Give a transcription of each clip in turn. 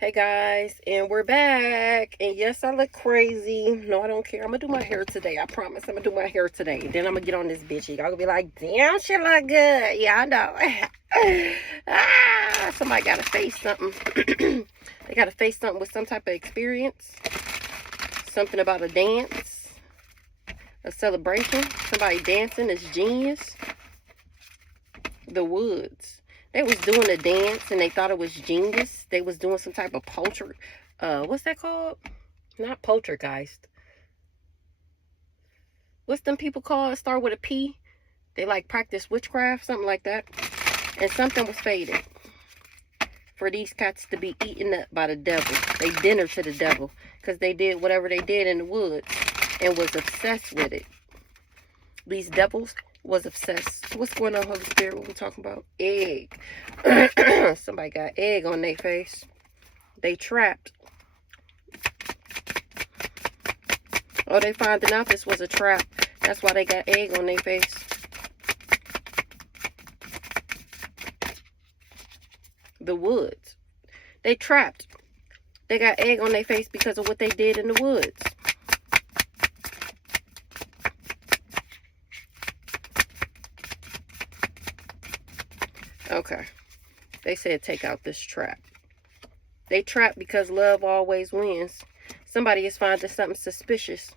Hey guys, and we're back. And yes, I look crazy. No, I don't care. I'm gonna do my hair today. I promise. I'm gonna do my hair today. Then I'm gonna get on this bitch. Y'all gonna be like, damn, she look good. Yeah, I know. Somebody gotta face something. They gotta face something with some type of experience. Something about a dance, a celebration. Somebody dancing is genius. The Woods. They was doing a dance and they thought it was genius. They was doing some type of what's that called? Not poltergeist. What's them people called? Start with a P. They like practice witchcraft, something like that. And something was faded for these cats to be eaten up by the devil. They dinner to the devil because they did whatever they did in the woods and was obsessed with it. These devils was obsessed. What's going on, Holy Spirit? What we talking about? Egg. Somebody got egg on their face. They trapped. Oh, they finding out this was a trap. That's why they got egg on their face. The Woods. They trapped. They got egg on their face because of what they did in the woods. Okay. They said take out this trap. They trapped because love always wins. Somebody is finding something suspicious.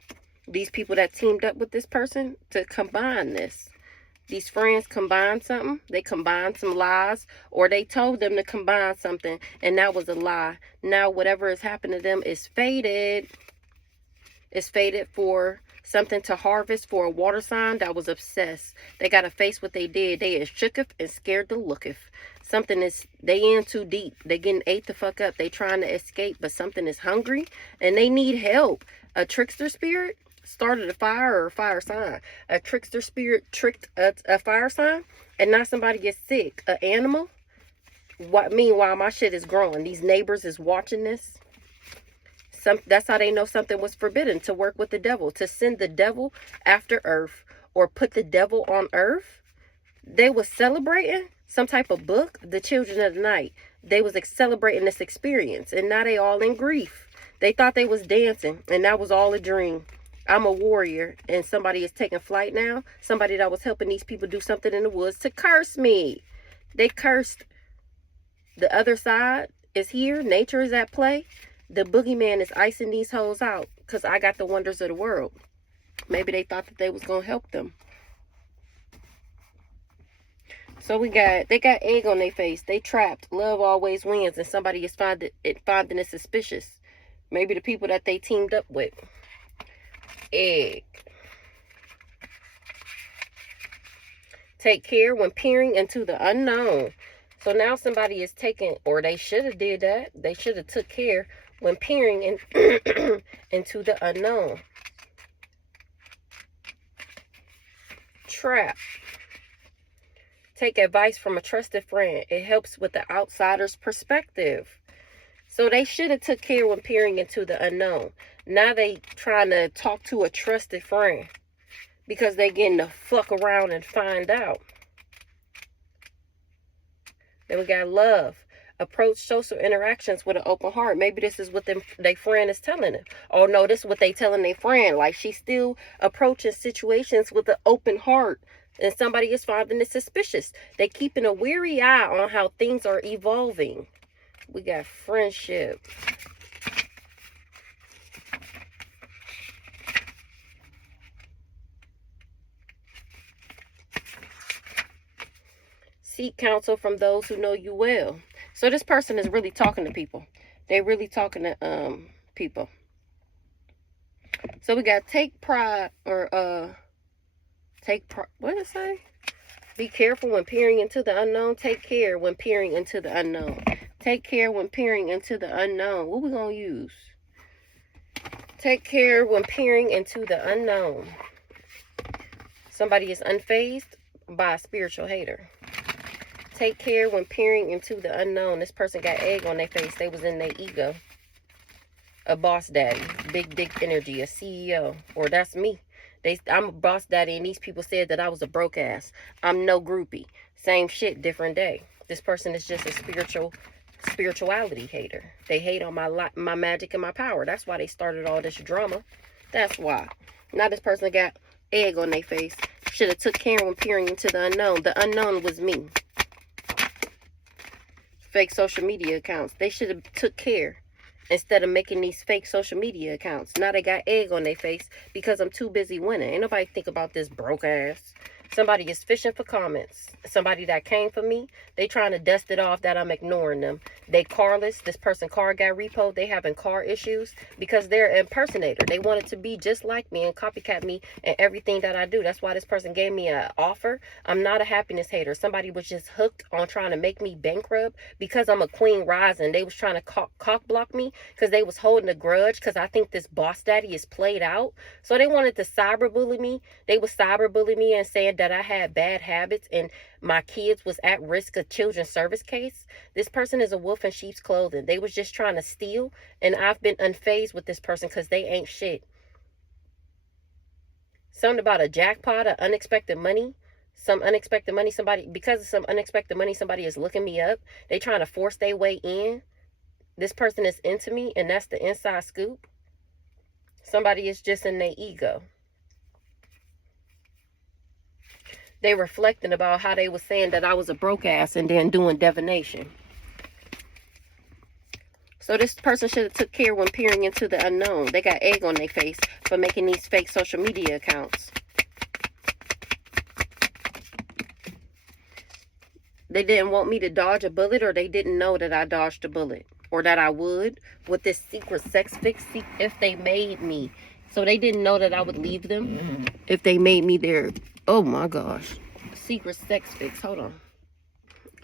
These people that teamed up with this person to combine this. These friends combined something. They combined some lies. Or they told them to combine something. And that was a lie. Now whatever has happened to them is faded. It's faded for something to harvest for a water sign that was obsessed. They got to face what they did. They is shooketh and scared to looketh. Something is, they in too deep. They getting ate the fuck up. They trying to escape, but something is hungry and they need help. A trickster spirit started a fire or a fire sign. A trickster spirit tricked a fire sign and now somebody gets sick. An animal. Meanwhile, my shit is growing. These neighbors is watching this. That's how they know something was forbidden, to work with the devil, to send the devil after earth or put the devil on earth. They was celebrating some type of book, The Children of the Night. They was celebrating this experience and now they all in grief. They thought they was dancing and that was all a dream. I'm a warrior and somebody is taking flight now. Somebody that was helping these people do something in the woods to curse me. They cursed. The other side is here. Nature is at play. The boogeyman is icing these hoes out because I got the wonders of the world. Maybe they thought that they was going to help them. So they got egg on their face. They trapped. Love always wins and somebody is finding it suspicious. Maybe the people that they teamed up with. Egg. Take care when peering into the unknown. So now somebody is taking, or they should have did that. They should have took care when peering into the unknown. Trap. Take advice from a trusted friend. It helps with the outsider's perspective. So they should have took care when peering into the unknown. Now they trying to talk to a trusted friend because they getting to fuck around and find out. Then we got love. Approach social interactions with an open heart. Maybe this is what their friend is telling them. Oh no, this is what they telling their friend. Like she's still approaching situations with an open heart. And somebody is finding it suspicious. They keeping a weary eye on how things are evolving. We got friendship. Seek counsel from those who know you well. So this person is really talking to people. They really talking to people. So we got take pride or what did it say? Be careful when peering into the unknown. Take care when peering into the unknown. Take care when peering into the unknown. What we gonna use? Take care when peering into the unknown. Somebody is unfazed by a spiritual hater. Take care when peering into the unknown. This person got egg on their face. They was in their ego. A boss daddy. Big dick energy. A CEO. Or that's me. I'm a boss daddy and these people said that I was a broke ass. I'm no groupie. Same shit, different day. This person is just a spiritual Spirituality hater. They hate on my magic and my power. That's why they started all this drama. That's why. Now this person got egg on their face. Should have took care when peering into the unknown. The unknown was me. Fake social media accounts. They should have took care instead of making these fake social media accounts. Now they got egg on their face because I'm too busy winning. Ain't nobody think about this broke ass. Somebody is fishing for comments. Somebody that came for me, they trying to dust it off that I'm ignoring them. They carless. This person car got repoed. They having car issues because they're an impersonator. They wanted to be just like me and copycat me and everything that I do. That's why this person gave me an offer. I'm not a happiness hater. Somebody was just hooked on trying to make me bankrupt because I'm a queen rising. They was trying to cock block me because they was holding a grudge because I think this boss daddy is played out. So they wanted to cyberbully me. They was cyberbully me and saying that I had bad habits and my kids was at risk of children's service case. This person is a wolf in sheep's clothing. They was just trying to steal, and I've been unfazed with this person because they ain't shit. Something about a jackpot, of unexpected money. Some unexpected money, because of some unexpected money, somebody is looking me up. They trying to force their way in. This person is into me, and that's the inside scoop. Somebody is just in their ego. They reflecting about how they was saying that I was a broke ass and then doing divination. So this person should have took care when peering into the unknown. They got egg on their face for making these fake social media accounts. They didn't want me to dodge a bullet, or they didn't know that I dodged a bullet, or that I would with this secret sex fix if they made me. So they didn't know that I would leave them if they made me their, oh my gosh, secret sex fix. Hold on.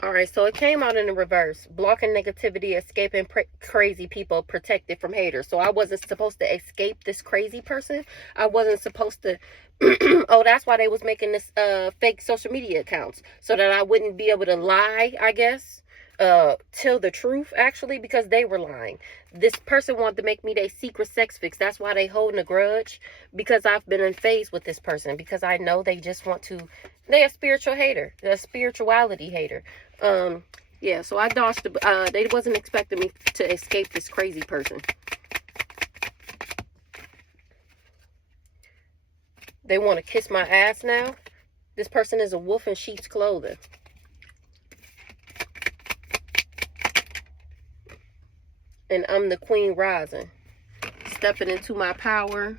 All right, so it came out in the reverse. Blocking negativity, escaping crazy people, protected from haters. So I wasn't supposed to escape this crazy person. I wasn't supposed to. Oh, that's why they was making this fake social media accounts, so that I wouldn't be able to lie, I guess. Tell the truth, actually, because they were lying. This person wanted to make me their secret sex fix. That's why they holding a grudge, because I've been unfazed with this person, because I know they just want to. They're a spiritual hater. They're a spirituality hater. Yeah, so I dodged they wasn't expecting me to escape this crazy person. They want to kiss my ass now. This person is a wolf in sheep's clothing. And I'm the queen rising. Stepping into my power.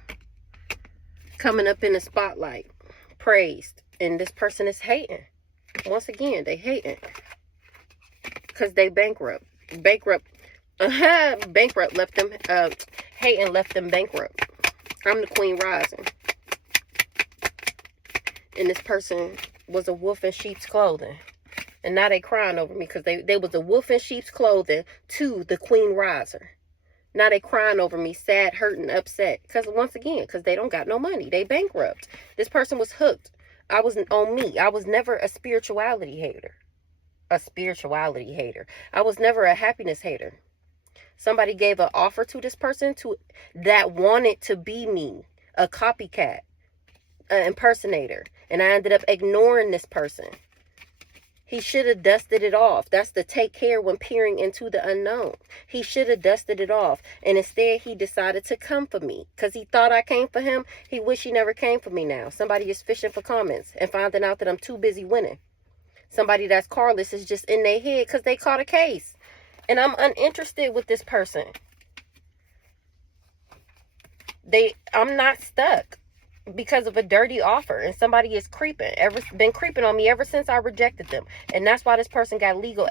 Coming up in the spotlight. Praised. And this person is hating. Once again, they hating. Because they bankrupt. Bankrupt left them, hating left them bankrupt. I'm the queen rising. And this person was a wolf in sheep's clothing. And now they crying over me because they was a wolf in sheep's clothing to the queen riser. Now they crying over me, sad, hurting, upset. Because once again, because they don't got no money. They bankrupt. This person was hooked. I was on me. I was never a spirituality hater. A spirituality hater. I was never a happiness hater. Somebody gave an offer to this person that wanted to be me. A copycat. An impersonator. And I ended up ignoring this person. He should have dusted it off. That's the take care when peering into the unknown. He should have dusted it off. And instead, he decided to come for me. Because he thought I came for him. He wish he never came for me now. Somebody is fishing for comments and finding out that I'm too busy winning. Somebody that's carless is just in their head because they caught a case. And I'm uninterested with this person. I'm not stuck because of a dirty offer, and somebody is been creeping on me ever since I rejected them. And that's why this person got legal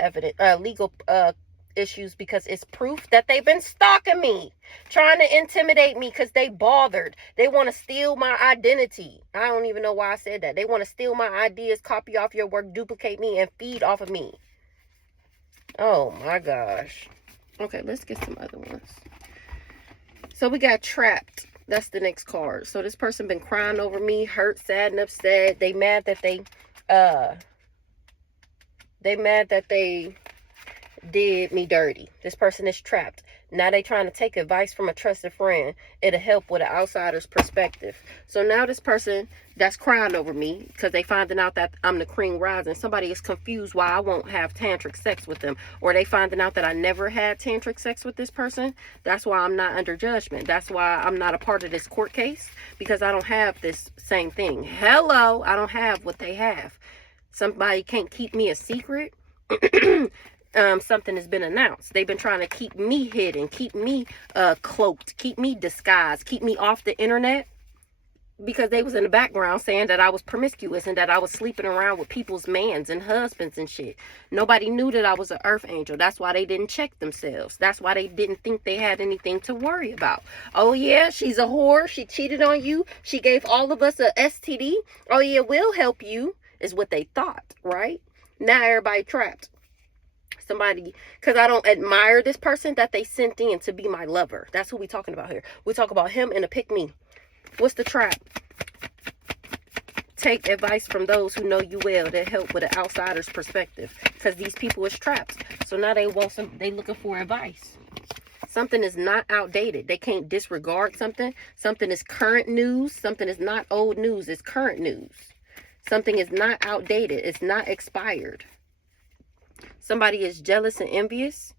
issues, because it's proof that they've been stalking me, trying to intimidate me because they bothered. They want to steal my identity. I don't even know why I said that. They want to steal my ideas, copy off your work, duplicate me, and feed off of me. Oh my gosh. Okay, let's get some other ones. So we got trapped. That's the next card. So this person been crying over me, hurt, sad, and upset. They mad that they did me dirty. This person is trapped. Now they trying to take advice from a trusted friend. It'll help with an outsider's perspective. So now this person that's crying over me because they finding out that I'm the cream rising, somebody is confused why I won't have tantric sex with them, or they finding out that I never had tantric sex with this person. That's why I'm not under judgment. That's why I'm not a part of this court case, because I don't have this same thing. Hello, I don't have what they have. Somebody can't keep me a secret. Something has been announced. They've been trying to keep me hidden, keep me cloaked, keep me disguised, keep me off the internet, because they was in the background saying that I was promiscuous and that I was sleeping around with people's mans and husbands and shit. Nobody knew that I was an earth angel. That's why they didn't check themselves. That's why they didn't think they had anything to worry about. Oh yeah, she's a whore. She cheated on you. She gave all of us a STD. Oh yeah, we'll help you, is what they thought, right? Now everybody trapped. Somebody, because I don't admire this person that they sent in to be my lover. That's who we talking about here. We talk about him and a pick me. What's the trap? Take advice from those who know you well that help with an outsider's perspective, because these people is trapped. So now they looking for advice. Something is not outdated. They can't disregard something. Something is current news. Something is not old news. It's current news. Something is not outdated. It's not expired. Somebody is jealous and envious.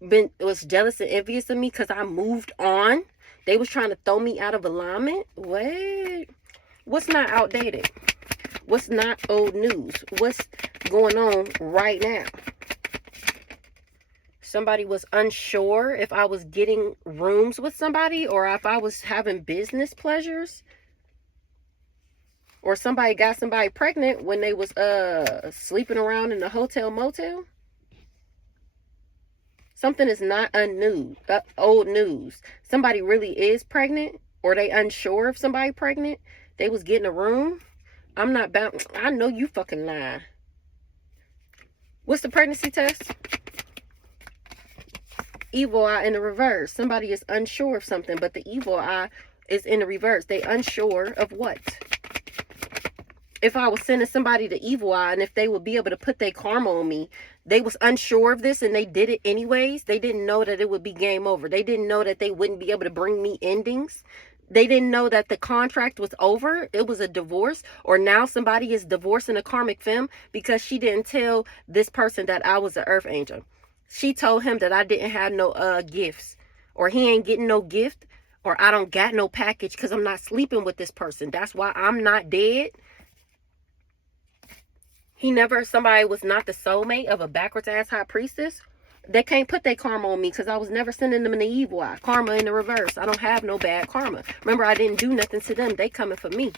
Was jealous and envious of me because I moved on. They was trying to throw me out of alignment. What? What's not outdated? What's not old news? What's going on right now? Somebody was unsure if I was getting rooms with somebody, or if I was having business pleasures. Or somebody got somebody pregnant when they was sleeping around in the hotel motel. Something is not old news. Somebody really is pregnant, or they unsure if somebody pregnant. They was getting a room. I'm not bound. I know you fucking lying. What's the pregnancy test? Evil eye in the reverse. Somebody is unsure of something, but the evil eye is in the reverse. They unsure of what? If I was sending somebody the evil eye, and if they would be able to put their karma on me, they was unsure of this and they did it anyways. They didn't know that it would be game over. They didn't know that they wouldn't be able to bring me endings. They didn't know that the contract was over. It was a divorce. Or now somebody is divorcing a karmic femme because she didn't tell this person that I was an earth angel. She told him that I didn't have no gifts, or he ain't getting no gift, or I don't got no package because I'm not sleeping with this person. That's why I'm not dead. Somebody was not the soulmate of a backwards ass high priestess. They can't put their karma on me because I was never sending them in the evil eye. Karma in the reverse. I don't have no bad karma. Remember, I didn't do nothing to them. They coming for me.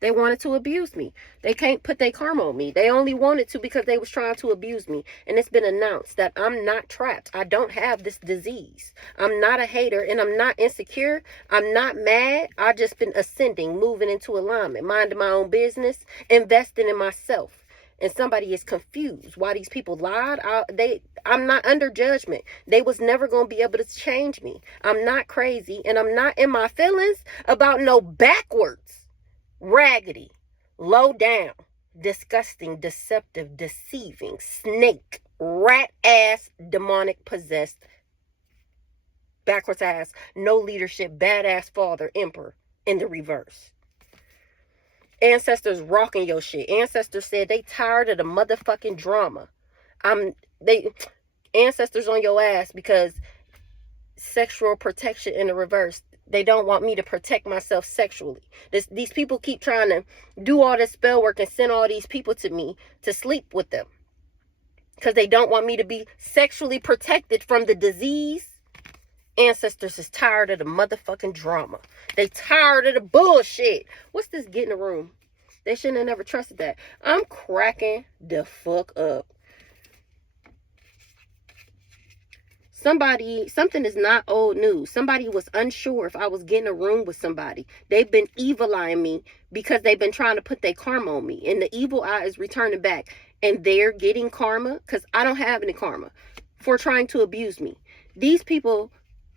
They wanted to abuse me. They can't put their karma on me. They only wanted to because they was trying to abuse me. And it's been announced that I'm not trapped. I don't have this disease. I'm not a hater, and I'm not insecure. I'm not mad. I just been ascending, moving into alignment, minding my own business, investing in myself. And somebody is confused why these people lied. I'm not under judgment. They was never going to be able to change me. I'm not crazy, and I'm not in my feelings about no backwards, raggedy, low down, disgusting, deceptive, deceiving, snake, rat ass, demonic possessed, backwards ass, no leadership, badass father, emperor in the reverse. Ancestors rocking your shit. Ancestors said they tired of the motherfucking drama. Ancestors on your ass because sexual protection in the reverse. They don't want me to protect myself sexually. These people keep trying to do all this spell work and send all these people to me to sleep with them, because they don't want me to be sexually protected from the disease. Ancestors is tired of the motherfucking drama. They tired of the bullshit. What's this get in the room? They shouldn't have never trusted that. I'm cracking the fuck up. Something is not old news. Somebody was unsure if I was getting a room with somebody. They've been evil-eyeing me because they've been trying to put their karma on me. And the evil eye is returning back. And they're getting karma because I don't have any karma for trying to abuse me. These people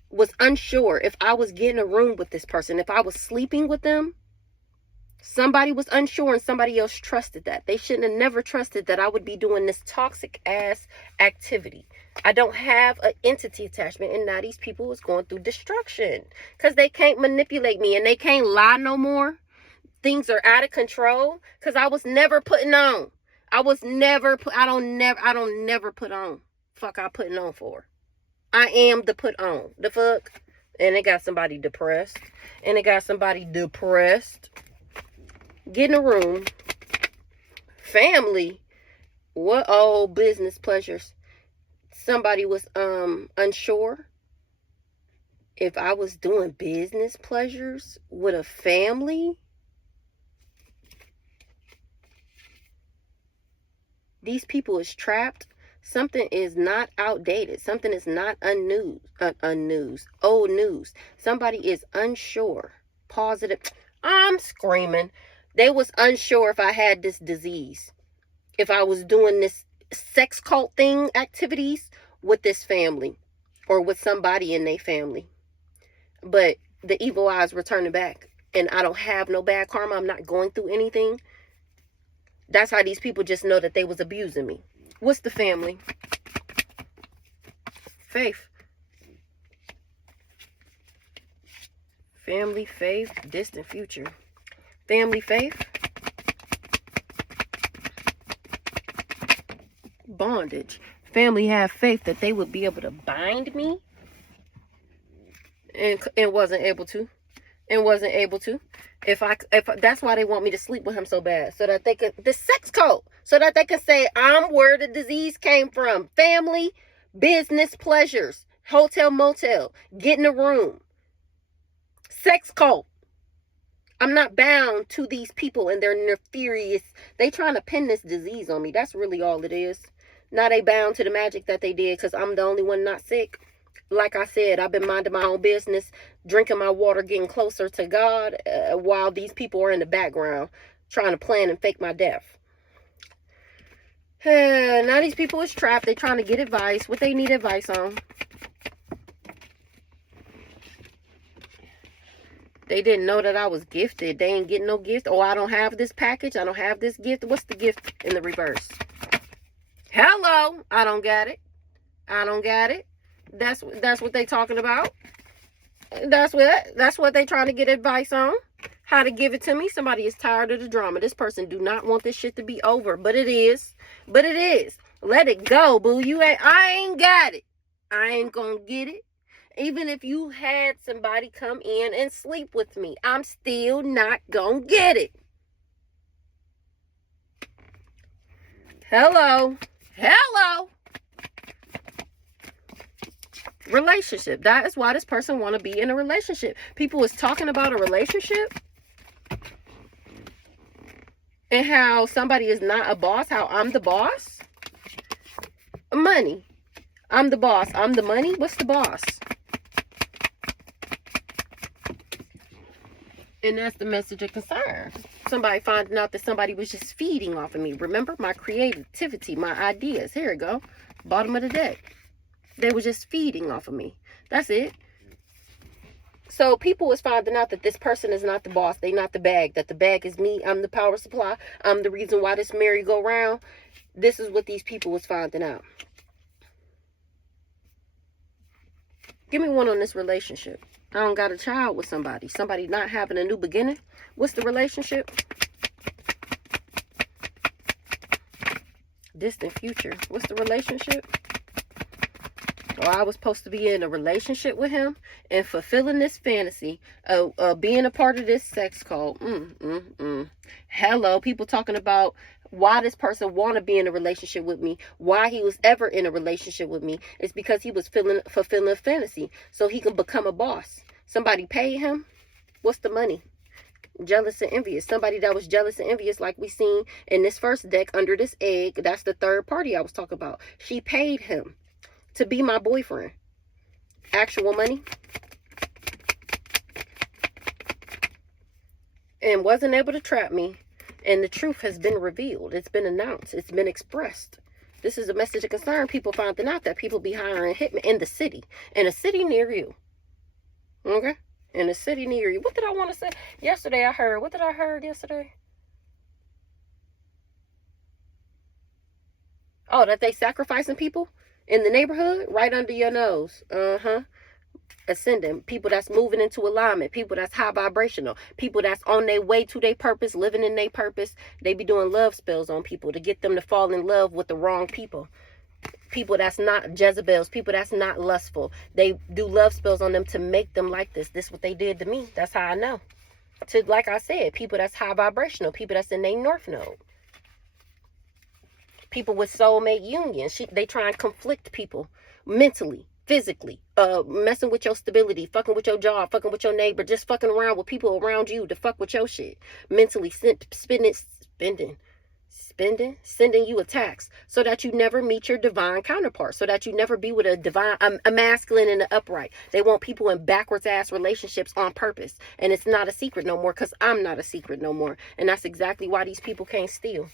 was unsure if I was getting a room with this person, if I was sleeping with them. Somebody was unsure and somebody else trusted that. They shouldn't have never trusted that I would be doing this toxic ass activity. I don't have an entity attachment, and now these people is going through destruction because they can't manipulate me and they can't lie no more. Things are out of control because I was never putting on. I don't never put on. Fuck, I putting on for. I am the put on. The fuck. And it got somebody depressed. Get in a room. Family. What old business pleasures? Somebody was unsure if I was doing business pleasures with a family. These people is trapped. Something is not outdated. Something is not old news. Somebody is unsure. Positive. I'm screaming. They was unsure if I had this disease. If I was doing this sex cult thing activities with this family. Or with somebody in their family. But the evil eyes were turning back. And I don't have no bad karma. I'm not going through anything. That's how these people just know that they was abusing me. What's the family? Faith. Family, faith, distant future. Family, faith. Bondage. Family have faith that they would be able to bind me. And wasn't able to. If that's why they want me to sleep with him so bad, so that they could, the sex cult, so that they could say I'm where the disease came from. Family, business pleasures, hotel, motel, get in a room, sex cult. I'm not bound to these people and their nefarious. They trying to pin this disease on me. That's really all it is. Now they bound to the magic that they did because I'm the only one not sick. Like I said, I've been minding my own business, drinking my water, getting closer to God, while these people are in the background trying to plan and fake my death. Now these people is trapped. They trying to get advice. What they need advice on? They didn't know that I was gifted. They ain't getting no gift. Oh, I don't have this package. I don't have this gift. What's the gift in the reverse? Hello. I don't got it. That's what they talking about. That's what they trying to get advice on. How to give it to me. Somebody is tired of the drama. This person do not want this shit to be over, but it is. Let it go, boo. I ain't got it. I ain't gonna get it. Even if you had somebody come in and sleep with me, I'm still not gonna get it. Hello. Relationship. That is why this person want to be in a relationship. People is talking about a relationship and how somebody is not a boss, how I'm the boss. Money. I'm the boss. I'm the money. What's the boss? And that's the message of concern. Somebody finding out that somebody was just feeding off of me. Remember my creativity, my ideas. Here we go. Bottom of the deck. They were just feeding off of me. That's it. So people was finding out that this person is not the boss. They not the bag. That the bag is me. I'm the power supply. I'm the reason why this merry-go-round. This is what these people was finding out. Give me one on this relationship. I don't got a child with somebody. Somebody not having a new beginning. What's the relationship? Distant future. What's the relationship? Or I was supposed to be in a relationship with him and fulfilling this fantasy of being a part of this sex cult. Hello, people talking about why this person want to be in a relationship with me, why he was ever in a relationship with me. It's because he was fulfilling a fantasy so he can become a boss. Somebody paid him. What's the money? Jealous and envious. Somebody that was jealous and envious, like we seen in this first deck under this egg. That's the third party I was talking about. She paid him to be my boyfriend. Actual money. And wasn't able to trap me. And the truth has been revealed. It's been announced. It's been expressed. This is a message of concern. People finding out that people be hiring hitmen in the city. In a city near you. Okay? in a city near you. What did I want to say? Yesterday I heard. What did I heard yesterday? Oh, that they sacrificing people in the neighborhood right under your nose. Ascending. People that's moving into alignment. People that's high vibrational. People that's on their way to their purpose, living in their purpose. They be doing love spells on people to get them to fall in love with the wrong people. People that's not Jezebels, people that's not lustful. They do love spells on them to make them like this. This is what they did to me. That's how I know. To, like I said, people that's high vibrational, people that's in their north node. People with soulmate unions. They try and conflict people mentally, physically, messing with your stability, fucking with your job, fucking with your neighbor, just fucking around with people around you to fuck with your shit. Mentally sending you attacks so that you never meet your divine counterpart, so that you never be with a masculine and an upright. They want people in backwards ass relationships on purpose, and it's not a secret no more, because I'm not a secret no more. And that's exactly why these people can't steal.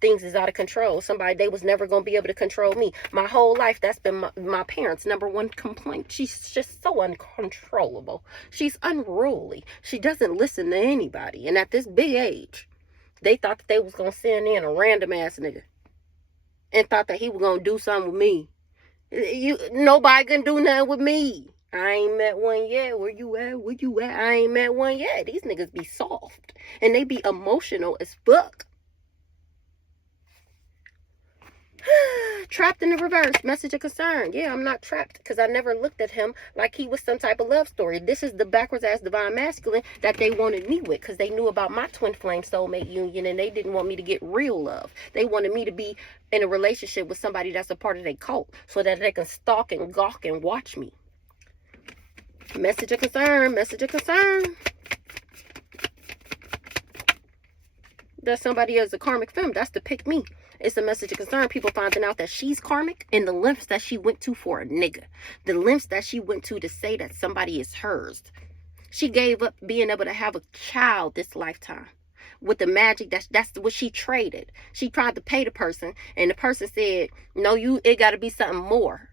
Things is out of control. They was never going to be able to control me. My whole life, that's been my parents' number one complaint. She's just so uncontrollable. She's unruly. She doesn't listen to anybody. And at this big age, they thought that they was going to send in a random ass nigga and thought that he was going to do something with me. Nobody can do nothing with me. I ain't met one yet. Where you at? Where you at? I ain't met one yet. These niggas be soft and they be emotional as fuck. Trapped in the reverse. Message of concern. Yeah, I'm not trapped because I never looked at him like he was some type of love story. This is the backwards ass divine masculine that they wanted me with, because they knew about my twin flame soulmate union and they didn't want me to get real love. They wanted me to be in a relationship with somebody that's a part of their cult so that they can stalk and gawk and watch me. Message of concern. Message of concern. That somebody is a karmic femme. That's to pick me. It's a message of concern. People finding out that she's karmic and the lengths that she went to for a nigga. The lengths that she went to say that somebody is hers. She gave up being able to have a child this lifetime with the magic. That's what she traded. She tried to pay the person and the person said, no, it got to be something more.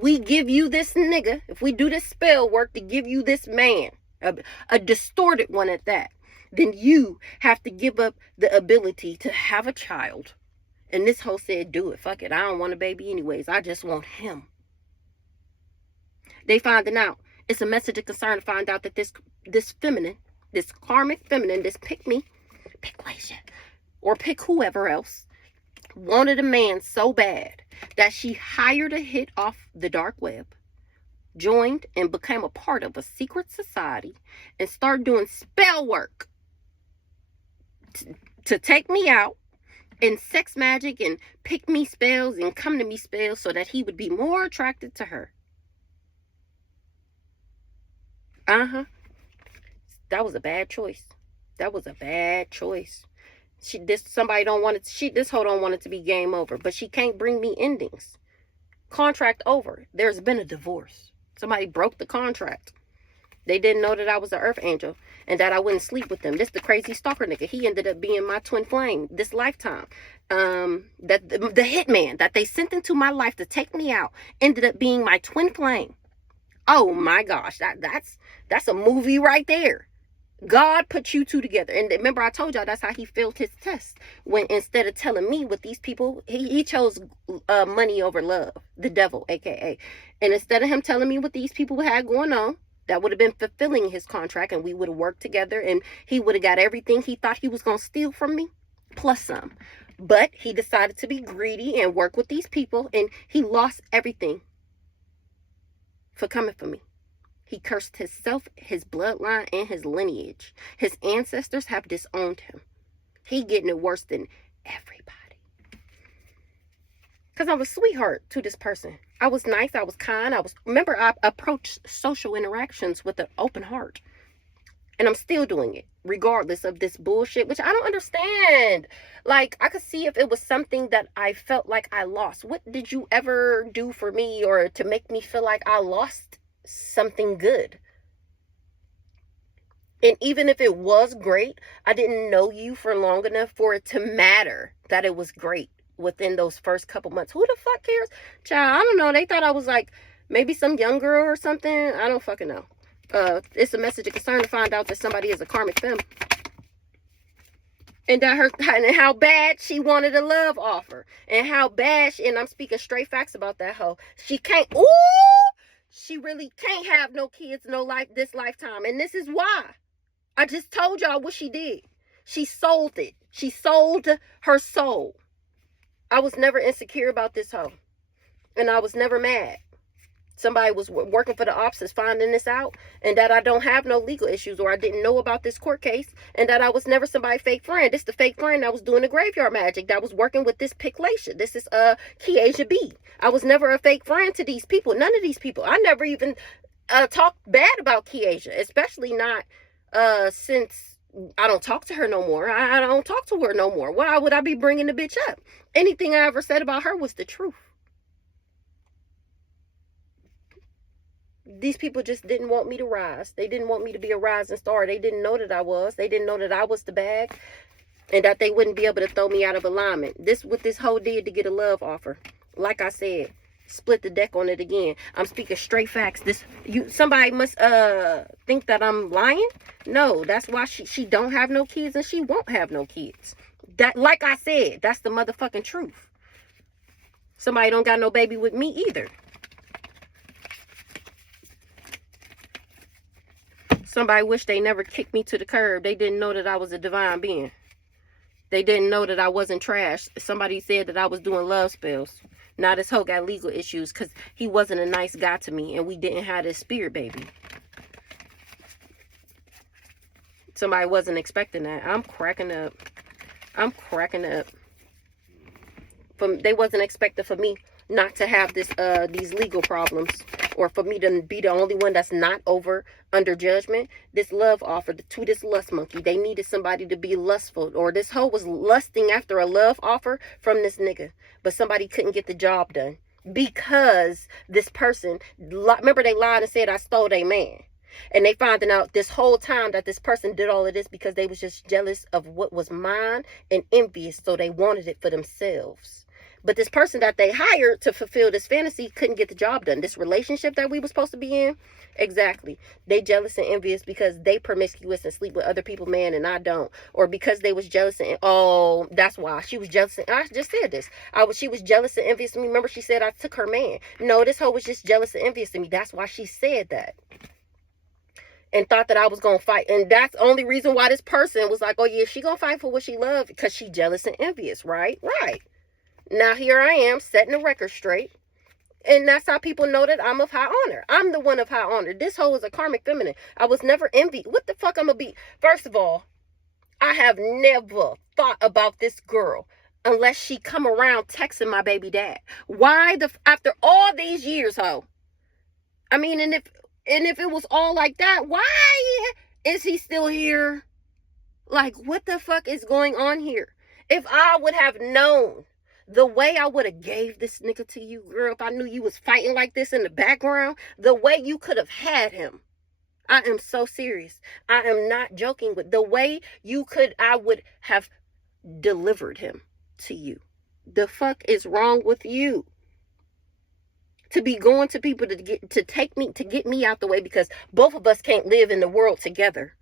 We give you this nigga, if we do this spell work to give you this man, a distorted one at that, then you have to give up the ability to have a child. And this hoe said, do it. Fuck it. I don't want a baby anyways. I just want him. They finding out. It's a message of concern to find out that this feminine, this karmic feminine, this pick me, pick Laisha, or pick whoever else, wanted a man so bad that she hired a hit off the dark web, joined and became a part of a secret society, and started doing spell work to take me out, and sex magic and pick me spells and come to me spells so that he would be more attracted to her. That was a bad choice. That was a bad choice. This hoe don't want it to be game over, but she can't bring me endings. Contract over. There's been a divorce. Somebody broke the contract. They didn't know that I was an earth angel and that I wouldn't sleep with them. This the crazy stalker nigga. He ended up being my twin flame this lifetime. That the hitman that they sent into my life to take me out ended up being my twin flame. Oh my gosh, that's a movie right there. God put you two together. And remember, I told y'all that's how he failed his test. When instead of telling me what these people, he chose money over love, the devil, aka. And instead of him telling me what these people had going on, that would have been fulfilling his contract, and we would have worked together, and he would have got everything he thought he was going to steal from me, plus some. But he decided to be greedy and work with these people, and he lost everything for coming for me. He cursed himself, his bloodline, and his lineage. His ancestors have disowned him. He getting it worse than everybody. Because I was a sweetheart to this person. I was nice. I was kind. Remember, I approached social interactions with an open heart. And I'm still doing it, regardless of this bullshit, which I don't understand. Like, I could see if it was something that I felt like I lost. What did you ever do for me or to make me feel like I lost something good? And even if it was great, I didn't know you for long enough for it to matter that it was great within those first couple months. Who the fuck cares? Child, I don't know. They thought I was like maybe some young girl or something. I don't fucking know. It's a message of concern to find out that somebody is a karmic femme. And that her, and how bad she wanted a love offer. And how bad, and I'm speaking straight facts about that hoe. She can't, ooh, she really can't have no kids, no life, this lifetime. And this is why. I just told y'all what she did. She sold it. She sold her soul. I was never insecure about this hoe. And I was never mad. Somebody was working for the ops is finding this out, and that I don't have no legal issues, or I didn't know about this court case, and that I was never somebody's fake friend. This is the fake friend that was doing the graveyard magic, that was working with this Piclatia. This is Kiasia B. I was never a fake friend to these people. None of these people. I never even talked bad about Kiasia, especially not since I don't talk to her no more. I don't talk to her no more. Why would I be bringing the bitch up? Anything I ever said about her was the truth. These people just didn't want me to rise. They didn't want me to be a rising star. They didn't know that I was. They didn't know that I was the bag, and that they wouldn't be able to throw me out of alignment. This what this hoe did to get a love offer. Like I said, split the deck on it again. I'm speaking straight facts. Somebody must think that I'm lying. No, that's why she don't have no kids, and she won't have no kids. That, like I said, that's the motherfucking truth. Somebody don't got no baby with me either. Somebody wish they never kicked me to the curb. They didn't know that I was a divine being. They didn't know that I wasn't trash. Somebody said that I was doing love spells. Now this hoe got legal issues because he wasn't a nice guy to me, and we didn't have this spirit baby. Somebody wasn't expecting that. I'm cracking up. I'm cracking up. They wasn't expecting for me not to have these legal problems, or for me to be the only one that's not under judgment. This love offer to this lust monkey. They needed somebody to be lustful, or this hoe was lusting after a love offer from this nigga, but somebody couldn't get the job done because this person, remember, they lied and said I stole their man. And they finding out this whole time that this person did all of this because they was just jealous of what was mine and envious, so they wanted it for themselves. But this person that they hired to fulfill this fantasy couldn't get the job done. This relationship that we were supposed to be in, exactly. They jealous and envious because they promiscuous and sleep with other people, man, and I don't. Or because they was jealous and, oh, that's why. She was jealous. And I just said this. She was jealous and envious of me. Remember, she said I took her man. No, this hoe was just jealous and envious of me. That's why she said that. And thought that I was going to fight. And that's the only reason why this person was like, oh, yeah, she going to fight for what she loved, because she jealous and envious, right? Right. Now here I am setting the record straight. And that's how people know that I'm of high honor. I'm the one of high honor. This hoe is a karmic feminine. I was never envied. What the fuck I'm going to be? First of all, I have never thought about this girl unless she come around texting my baby dad. Why after all these years, hoe? I mean, and if it was all like that, why is he still here? Like, what the fuck is going on here? If I would have known the way I would have gave this nigga to you, girl, if I knew you was fighting like this in the background, the way you could have had him. I am so serious. I am not joking with the way I would have delivered him to you. The fuck is wrong with you? To be going to people to get me out the way because both of us can't live in the world together.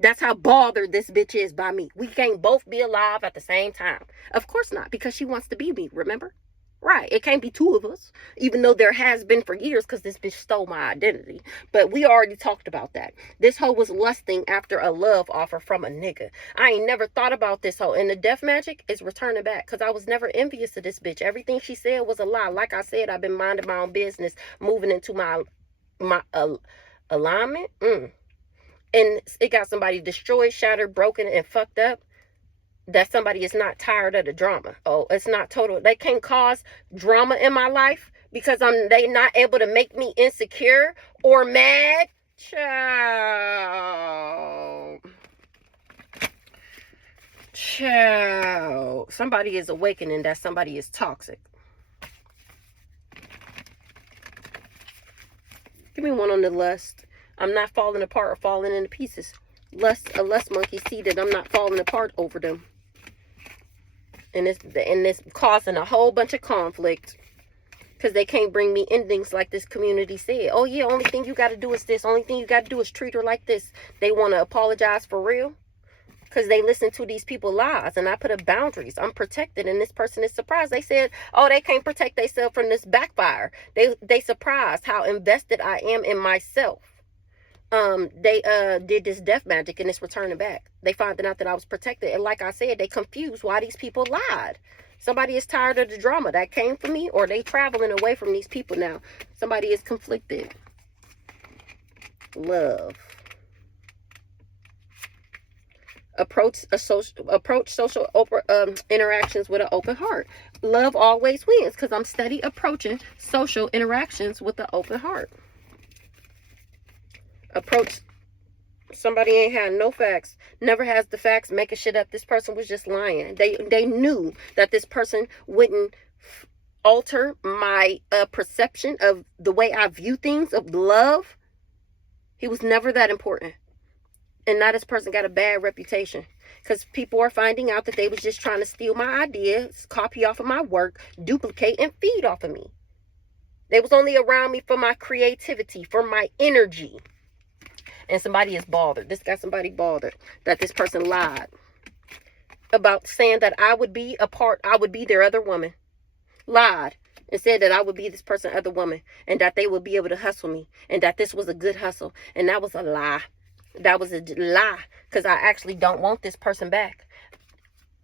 That's how bothered this bitch is by me. We can't both be alive at the same time. Of course not, because she wants to be me, remember? Right, it can't be two of us, even though there has been for years because this bitch stole my identity. But we already talked about that. This hoe was lusting after a love offer from a nigga. I ain't never thought about this hoe. And the death magic is returning back because I was never envious of this bitch. Everything she said was a lie. Like I said, I've been minding my own business, moving into my alignment. And it got somebody destroyed, shattered, broken, and fucked up. That somebody is not tired of the drama. Oh, it's not total. They can't cause drama in my life because they not able to make me insecure or mad. Child. Somebody is awakening that somebody is toxic. Give me one on the lust. I'm not falling apart or falling into pieces. A lust monkey see that I'm not falling apart over them. And it's causing a whole bunch of conflict. Because they can't bring me endings like this community said. Oh yeah, only thing you got to do is this. Only thing you got to do is treat her like this. They want to apologize for real. Because they listen to these people lies, and I put up boundaries. I'm protected, and this person is surprised. They said, oh, they can't protect themselves from this backfire. They surprised how invested I am in myself. They did this death magic, and it's returning back. They finding out that I was protected, and like I said, they confused why these people lied. Somebody is tired of the drama that came from me, or they traveling away from these people now. Somebody is conflicted. Love. Approach social interactions with an open heart. Love always wins, because I'm steady approaching social interactions with an open heart. Approach. Somebody ain't had no facts, never has the facts, making shit up. This person was just lying. They knew that this person wouldn't alter my perception of the way I view things, of love. He was never that important. And now this person got a bad reputation, because people are finding out that they was just trying to steal my ideas, copy off of my work, duplicate, and feed off of me. They was only around me for my creativity, for my energy. And somebody is bothered. This got somebody bothered that this person lied about saying that I would be their other woman. Lied and said that I would be this person's other woman, and that they would be able to hustle me, and that this was a good hustle. And that was a lie. That was a lie, because I actually don't want this person back.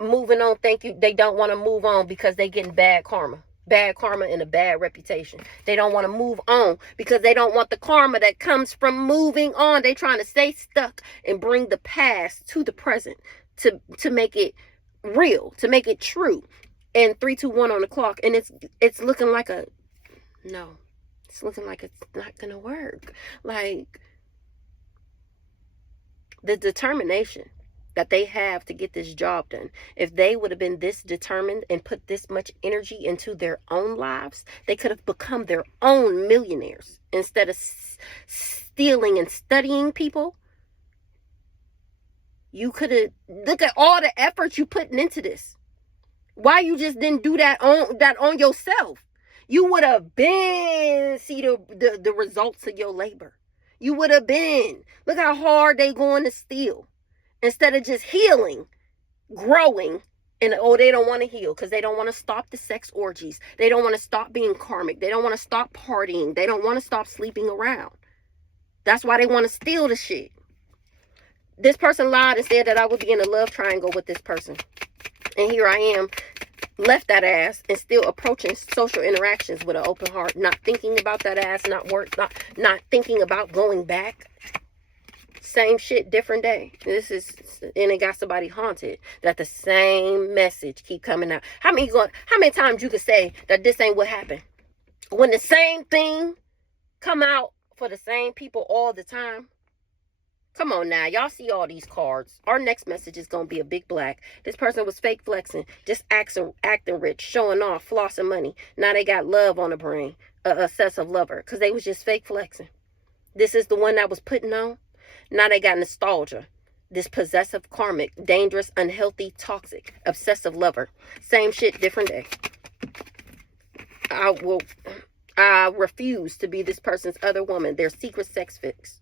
Moving on, thank you. They don't want to move on because they getting bad karma. Bad karma and a bad reputation. They don't want to move on because they don't want the karma that comes from moving on. They trying to stay stuck and bring the past to the present to make it real, to make it true. And 3, 2, 1 on the clock, and it's looking like no. It's looking like it's not gonna work. Like, the determination that they have to get this job done. If they would have been this determined and put this much energy into their own lives, they could have become their own millionaires instead of stealing and studying people. You could have, look at all the effort you putting into this. Why you just didn't do that on yourself? You would have been see the results of your labor. You would have been. Look how hard they going to steal. Instead of just healing, growing, and they don't want to heal because they don't want to stop the sex orgies. They don't want to stop being karmic. They don't want to stop partying. They don't want to stop sleeping around. That's why they want to steal the shit. This person lied and said that I would be in a love triangle with this person. And here I am, left that ass and still approaching social interactions with an open heart, not thinking about that ass, not thinking about going back. Same shit, different day. And it got somebody haunted that the same message keep coming out. How many times you could say that this ain't what happened? When the same thing come out for the same people all the time. Come on now, y'all see all these cards. Our next message is going to be a big black. This person was fake flexing, just acting rich, showing off, flossing money. Now they got love on the brain, a obsessive lover, because they was just fake flexing. This is the one that was putting on. Now they got nostalgia. This possessive, karmic, dangerous, unhealthy, toxic, obsessive lover. Same shit, different day. I refuse to be this person's other woman, their secret sex fix.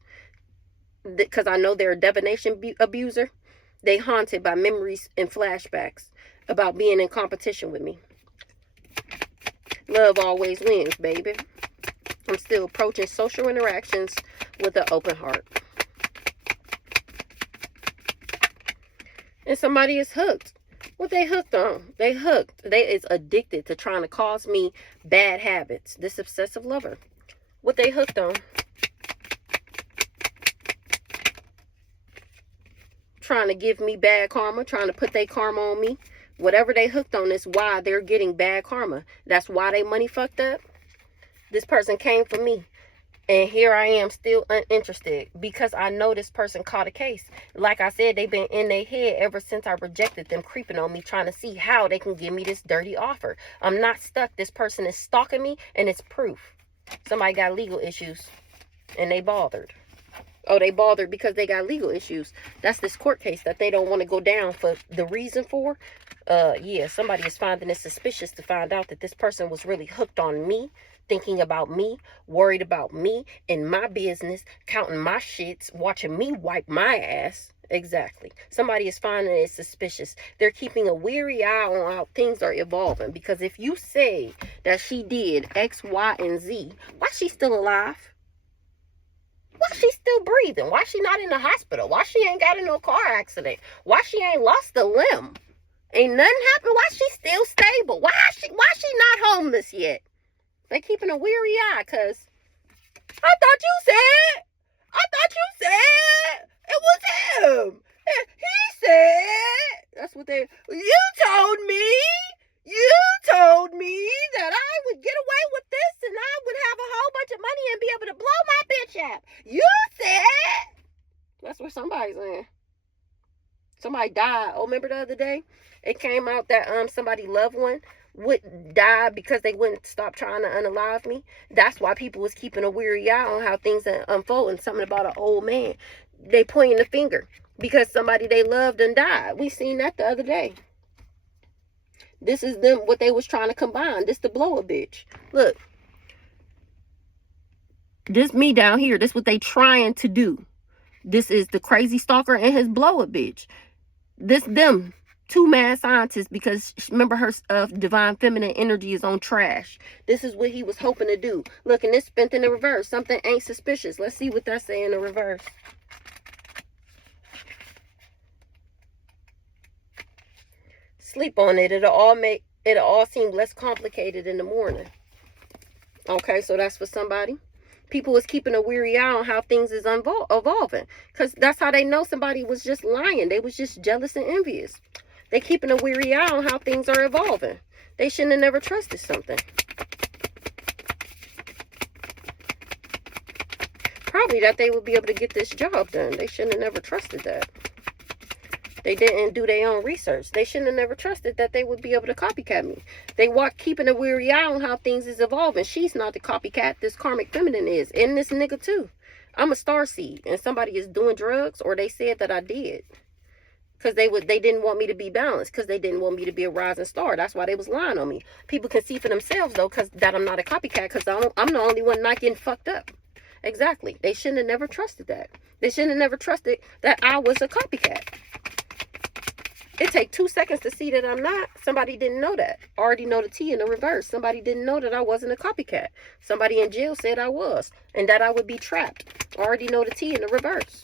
Because I know they're a divination abuser. They haunted by memories and flashbacks about being in competition with me. Love always wins, baby. I'm still approaching social interactions with an open heart. And somebody is hooked. What they hooked on? They hooked. They is addicted to trying to cause me bad habits. This obsessive lover. What they hooked on? Trying to give me bad karma, trying to put their karma on me. Whatever they hooked on is why they're getting bad karma. That's why they money fucked up. This person came for me. And here I am still uninterested because I know this person caught a case. Like I said, they've been in their head ever since I rejected them, creeping on me, trying to see how they can give me this dirty offer. I'm not stuck. This person is stalking me, and it's proof. Somebody got legal issues, and they bothered. Oh, they bothered because they got legal issues. That's this court case that they don't want to go down for the reason for. Yeah, somebody is finding it suspicious to find out that this person was really hooked on me, thinking about me, worried about me and my business, counting my shits, watching me wipe my ass. Exactly. Somebody is finding it suspicious. They're keeping a weary eye on how things are evolving. Because if you say that she did X, Y, and Z, why she still alive? Why she still breathing? Why she not in the hospital? Why she ain't got in no car accident? Why she ain't lost a limb? Ain't nothing happened. Why she still stable? Why she not homeless yet? They keeping a weary eye, cause I thought you said it was him. He said that's what they. You told me that I would get away with this and I would have a whole bunch of money and be able to blow my bitch out. You said. That's what somebody's saying. Somebody died. Oh, remember the other day? It came out that somebody loved one would die because they wouldn't stop trying to unalive me. That's why people was keeping a weary eye on how things unfold. And something about an old man. They pointing the finger because somebody they loved and died. We seen that the other day. This is them, what they was trying to combine. This to blow a bitch. Look. This me down here. This what they trying to do. This is the crazy stalker and his blow a bitch. This them. Two mad scientists, because remember her divine feminine energy is on trash. This is what he was hoping to do. Look, and it's spent in the reverse. Something ain't suspicious. Let's see what that's saying in the reverse. Sleep on it. It'll all seem less complicated in the morning. Okay, so that's for somebody. People was keeping a weary eye on how things is evolving. Because that's how they know somebody was just lying. They was just jealous and envious. They keeping a weary eye on how things are evolving. They shouldn't have never trusted something. Probably that they would be able to get this job done. They shouldn't have never trusted that. They didn't do their own research. They shouldn't have never trusted that they would be able to copycat me. They walk keeping a weary eye on how things is evolving. She's not the copycat. This karmic feminine is. And this nigga too. I'm a star seed. And somebody is doing drugs, or they said that I did. Because they didn't want me to be balanced. Because they didn't want me to be a rising star. That's why they was lying on me. People can see for themselves, though, that I'm not a copycat. Because I'm the only one not getting fucked up. Exactly. They shouldn't have never trusted that. They shouldn't have never trusted that I was a copycat. It take 2 seconds to see that I'm not. Somebody didn't know that. Already know the T in the reverse. Somebody didn't know that I wasn't a copycat. Somebody in jail said I was. And that I would be trapped. Already know the T in the reverse.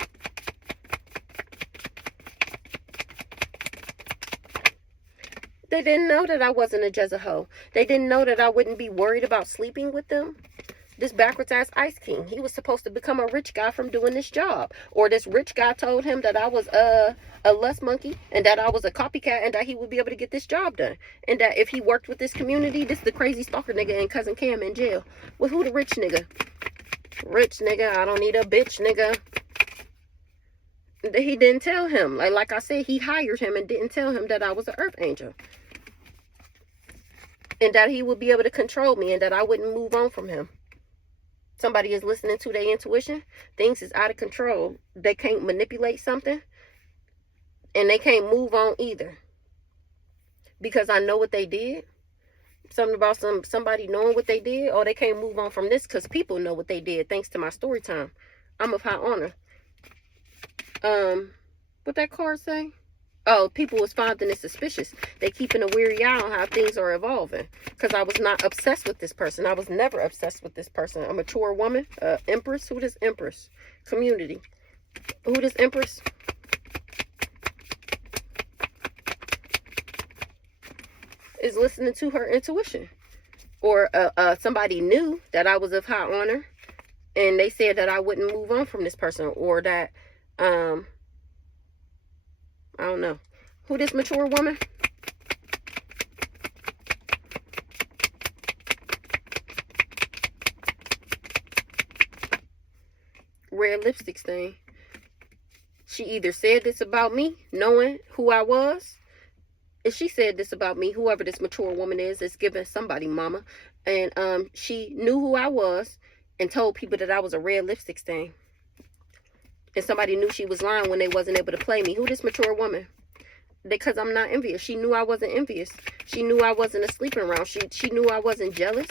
They didn't know that I wasn't a Jezebel. They didn't know that I wouldn't be worried about sleeping with them. This backwards ass Ice King, he was supposed to become a rich guy from doing this job. Or this rich guy told him that I was a lust monkey and that I was a copycat and that he would be able to get this job done. And that if he worked with this community, this is the crazy stalker nigga and Cousin Cam in jail. Well, who the rich nigga? Rich nigga, I don't need a bitch nigga. He didn't tell him. Like I said, he hired him and didn't tell him that I was an earth angel. And that he would be able to control me and that I wouldn't move on from him. Somebody is listening to their intuition. Things is out of control. They can't manipulate something. And they can't move on either. Because I know what they did. Something about somebody knowing what they did. Or they can't move on from this because people know what they did. Thanks to my story time. I'm of high honor. What that card say? Oh, people was finding it suspicious. They keeping a weary eye on how things are evolving. Because I was not obsessed with this person. I was never obsessed with this person. A mature woman. Empress. Who does Empress? Community. Who does Empress? Is listening to her intuition. Or somebody knew that I was of high honor. And they said that I wouldn't move on from this person. Or that... I don't know. Who this mature woman? Red lipstick stain. She either said this about me, knowing who I was. If she said this about me, whoever this mature woman is giving somebody mama. And she knew who I was and told people that I was a red lipstick stain. And somebody knew she was lying when they wasn't able to play me. Who this mature woman? Because I'm not envious. She knew I wasn't envious. She knew I wasn't a sleeping around. She knew I wasn't jealous.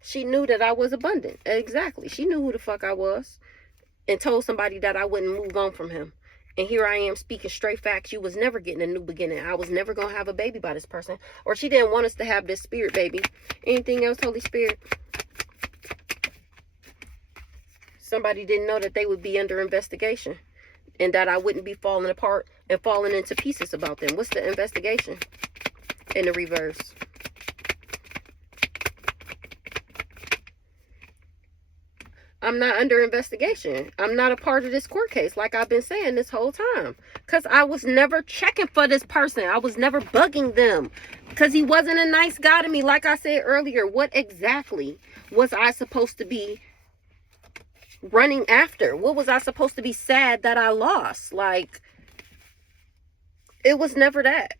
She knew that I was abundant. Exactly. She knew who the fuck I was. And told somebody that I wouldn't move on from him. And here I am speaking straight facts. You was never getting a new beginning. I was never going to have a baby by this person. Or she didn't want us to have this spirit baby. Anything else, Holy Spirit? Somebody didn't know that they would be under investigation. And that I wouldn't be falling apart and falling into pieces about them. What's the investigation? In the reverse. I'm not under investigation. I'm not a part of this court case like I've been saying this whole time. Because I was never checking for this person. I was never bugging them. Because he wasn't a nice guy to me. Like I said earlier, what exactly was I supposed to be running after? What was I supposed to be sad that I lost? Like, it was never that.